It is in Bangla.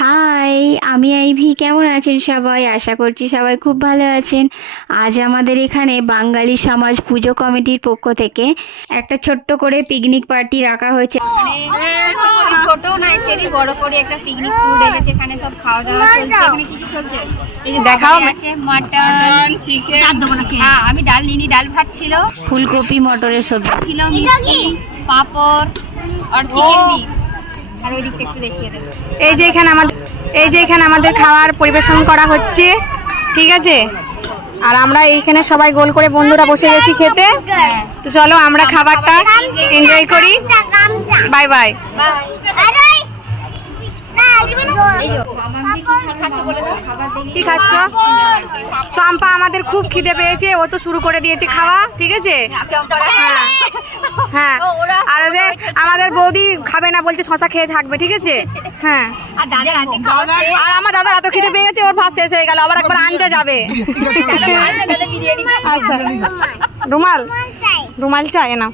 হাই, আমি আইভি। কেমন আছেন সবাই? আশা করছি সবাই খুব ভালো আছেন। আজ আমাদের এখানে বাঙালি সমাজ পুজো কমিটির পক্ষ থেকে একটা ছোট্ট করে পিকনিক পার্টি রাখা হয়েছে। ছোট না, অ্যাকচুয়ালি বড় করে একটা পিকনিক ট্যুর রেখেছে। এখানে সব খাওয়া দাওয়া চলছে। এখানে কি কি চলছে এই যে দেখাও আছে, মাটন, চিকেন। হ্যাঁ, আমি ডাল নিনি, ডাল ভাত ছিল, ফুলকপি মটরের সবজি ছিল, মিষ্টি, পাঁপড় আর চিকেন বিফ। আর ওই দিকটা একটু দেখিয়ে দেবো। এই যে এখানে আমাদের খাবার পরিবেশন করা হচ্ছে, ঠিক আছে। আর আমরা এইখানে সবাই গোল করে বন্ধুরা বসে গেছি খেতে। তো চলো আমরা খাবারটা এনজয় করি। Bye bye. কি খাচ্ছ? চম্পা আমাদের খুব খিদে পেয়েছে, ও তো শুরু করে দিয়েছে খাওয়া, ঠিক আছে। হ্যাঁ হ্যাঁ, আর আমাদের বৌদি খাবে না, বলছে শশা খেয়ে থাকবে, ঠিক আছে। হ্যাঁ, আর আমার দাদা এত খিদে পেয়ে গেছে, ওর ভাত শেষ হয়ে গেল, আবার একবার আনতে যাবে। আচ্ছা, রুমাল চাই না।